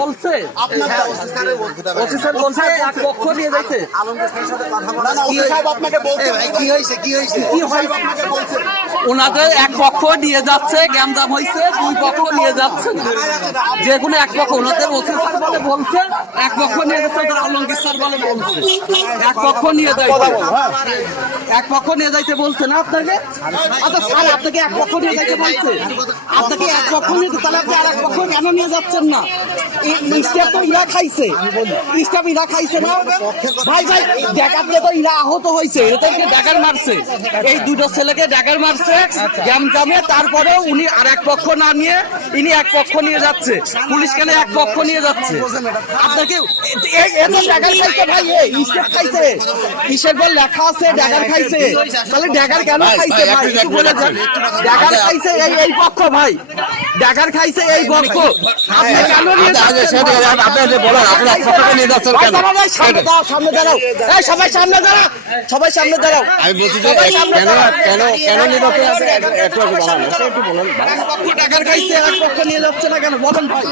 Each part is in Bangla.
বলছে অফিসার বলছে এক পক্ষ নিয়ে যাইতে ওনাদের এক পক্ষ নিয়ে যাচ্ছে, গ্যামজাম হয়েছে, দুই পক্ষ নিয়ে যাচ্ছে, যে কোনো এক পক্ষ ওনাদের অফিসার বলে বলছে, এক পক্ষ নিয়ে যাচ্ছে, ওদের আলমগীর স্যার বলে বলছে এক পক্ষ নিয়ে যাইতে, এক পক্ষ নিয়ে যাইতে বলছে না আপনাকে? আচ্ছা স্যার, আপনাকে এক পক্ষ নিয়ে যাইতে বলছে, আপনাকে এক পক্ষ নিয়ে, তাহলে আপনি আর এক পক্ষ কেন নিয়ে যাচ্ছেন না? স্টেপ তো ইরা খাইছে, স্টেপ ইরা খাইছে না ভাই? ভাই ডাকাতকে তো ইরা আহত হয়েছে, এদেরকে ড্যাগার মারছে, এই দুটো ছেলেকে ড্যাগার মারছে গ্যামজামে, তারপরেও উনি আর এক পক্ষ না নিয়ে ইনি এক পক্ষ নিয়ে যাচ্ছে, পুলিশ কেন এক পক্ষ নিয়ে যাচ্ছে? আপনাকে এত ড্যাগার খাইছে ভাই, স্টেপ খাইছে, কিসের বল লেখা আছে ড্যাগার খাইছে, তাহলে ড্যাগার কেন খাইছে ভাই একটু বলে যান? ড্যাগার খাইছে এই পক্ষ ভাই, ড্যাগার খাইছে এই পক্ষ, আপনি কেন নিয়ে যাচ্ছেন? সামনে দাঁড়াও, এই সবাই সামনে দাঁড়াও, সবাই সামনে দাঁড়াও। আমি বলছি যে কেন নিয়ে যাচ্ছে একটু বলেন। ড্যাগার খাইছে এক পক্ষ নিয়ে যাচ্ছে না কেন বলেন ভাই?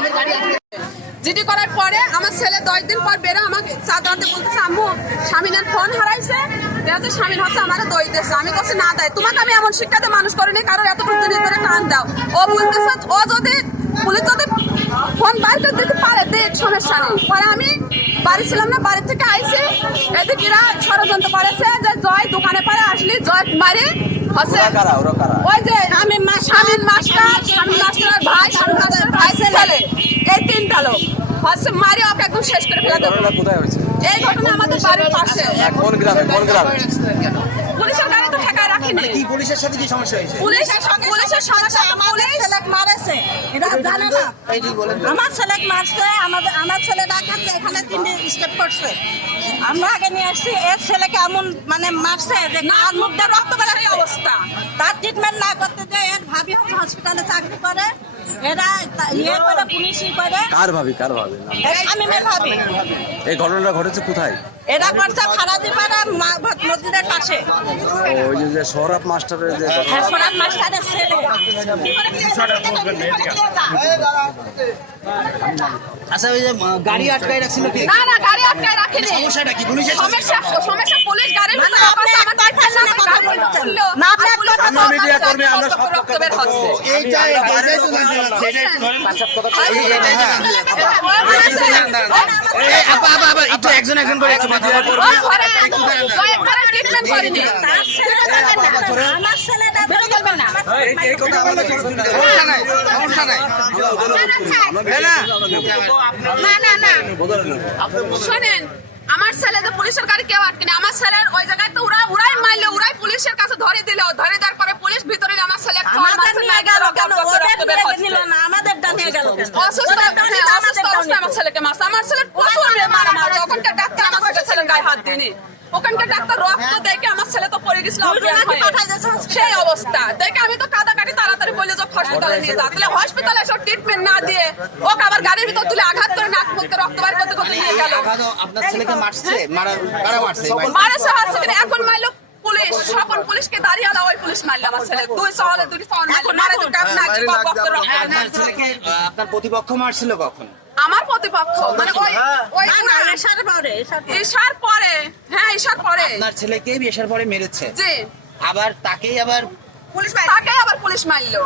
জিডি করার পরে আমার ছেলে 10 দিন পর বেরো আমাকে চাঁদাতে বলতেছে, আম্মু স্বামীনের ফোন হারাইছে, দেখছে স্বামীন হচ্ছে আমার দই দিয়েছে। আমি বলছি না দেয়, তোমাকে আমি এমন শিক্ষাতে মানুষ করিনি কারণ এত প্রতিদিন ধরে টান দাও। ও বলতেছে ও যদি পুলিশ যদি ফোন বাইর করে দিতে পারে দেখ সমস্যা নেই। পরে আমি বাড়ি ছিলাম না, বাড়ি থেকে আইসি, এদিকেরা ষড়যন্ত্র করেছে যে জয় দোকানে পারে আসলি জয় মারি হচ্ছে ওই যে আমি স্বামীন মাস্টার ভাই, ভাই ছেলে, এই তিনটা লোক হচ্ছে মারি ওকে একদম শেষ করে ফেলা দেবো। এই ঘটনা আমাদের বাড়ির পাশে। পুলিশের গাড়ি তো ঠেকায় রাখিনি। কি পুলিশের সাথে কি সমস্যা হয়েছে? পুলিশের সমস্যা আমাদের ছেলে মারেছে, এটা জানে না। আমার ছেলে মারছে, আমার ছেলে ডাকাচ্ছে, এখানে 3 স্টেপ করছে। আমরা আগে নিয়ে আসছি, এর ছেলেকে এমন মানে মারছে যে আর মুখটা রক্ত বেরোর অবস্থা। তার ট্রিটমেন্ট না করতে যে এর ভাবি হচ্ছে হসপিটালে চাকরি করে, এরা ইয়ে করে পুলিশই করে। কার ভাবি শামীমের ভাবি। এই ঘটনাটা ঘটেছে কোথায়? এটা করছে ফারাজিপাড়া মসজিদের পাশে। ওই যে সৌরভ মাস্টারের যে হ্যাঁ, সৌরভ মাস্টারের ছেলে। আচ্ছা, ওই যে গাড়ি আটকায় রাখছিল কি? না না, গাড়ি আটকায় রাখেনি। সমস্যাটা কি? পুলিশের সমস্যা পুলিশ গাড়ির ভিতরে আমার খুললো না। আপনি আমরা মিডিয়া কর্মী, আমরা সব রক্ত বের হচ্ছে। এইটাই তো জানতে চাচ্ছি, একটু একজন করে একটু মিডিয়া কর্মী ট্রিটমেন্ট করিনি। আমার ছেলেটা বের করবে না। এই কথা বলা সমস্যা নাই না না শোনেন, আমার ছেলে যে পুলিশের গাড়ি কেউ আটকেনি। আমার ছেলের ওই জায়গায় তো উড়াই মারলো, উড়াই পুলিশের কাছে ধরে দিল, ধরে দেওয়ার পরে পুলিশ ভিতরে আমার ছেলে আমার ছেলেকে মারছে। আমার ছেলের প্রচুর মারা মারা, ওখানকার ডাক্তার আমার ছেলের গায়ে হাত দেয়নি। ওখানকার ডাক্তার রক্ত দেখে আমার ছেলে তো পড়ে গেছিল, সেই অবস্থা দেখে আমি তো কাটাকাটি তাড়াতাড়ি বলে যে হসপিটালে নিয়ে যা। তাহলে হসপিটালে এসব ট্রিটমেন্ট না দিয়ে ওকে আবার গাড়ির ভিতর তুলে আঘাত করে নাক মুখ রক্ত বার করতে করতে নিয়ে গেল। আপনার ছেলেকে মারছে, মারছে হচ্ছে কিনা এখন মারলো পুলিশ, সকল পুলিশকে দাঁড়িয়ে আলা, ওই পুলিশ মারলো আমার ছেলে। দুই সওয়ালে মারলো, মারে তো কাপ না কি রক্ত রক্ত। আপনার প্রতিপক্ষ মারছিল কখন? আমার প্রতিপক্ষ মানে ওই ঈশার পরে, হ্যাঁ ঈশার পরে আপনার ছেলেকে ঈশার পরে মেরেছে, জি, আবার তাকেই আবার পুলিশ মারলো।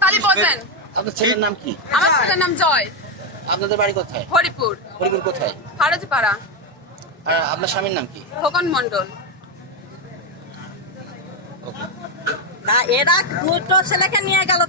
তাহলে বোঝেন। আপনার ছেলের নাম কি? আমার ছেলের নাম জয়। আপনাদের বাড়ি কোথায়? হরিপুর। কোথায়? ফারাজিপাড়া। আর আপনার স্বামীর নাম কি? খোকন মন্ডল। এরা দুটো ছেলেকে নিয়ে গেল।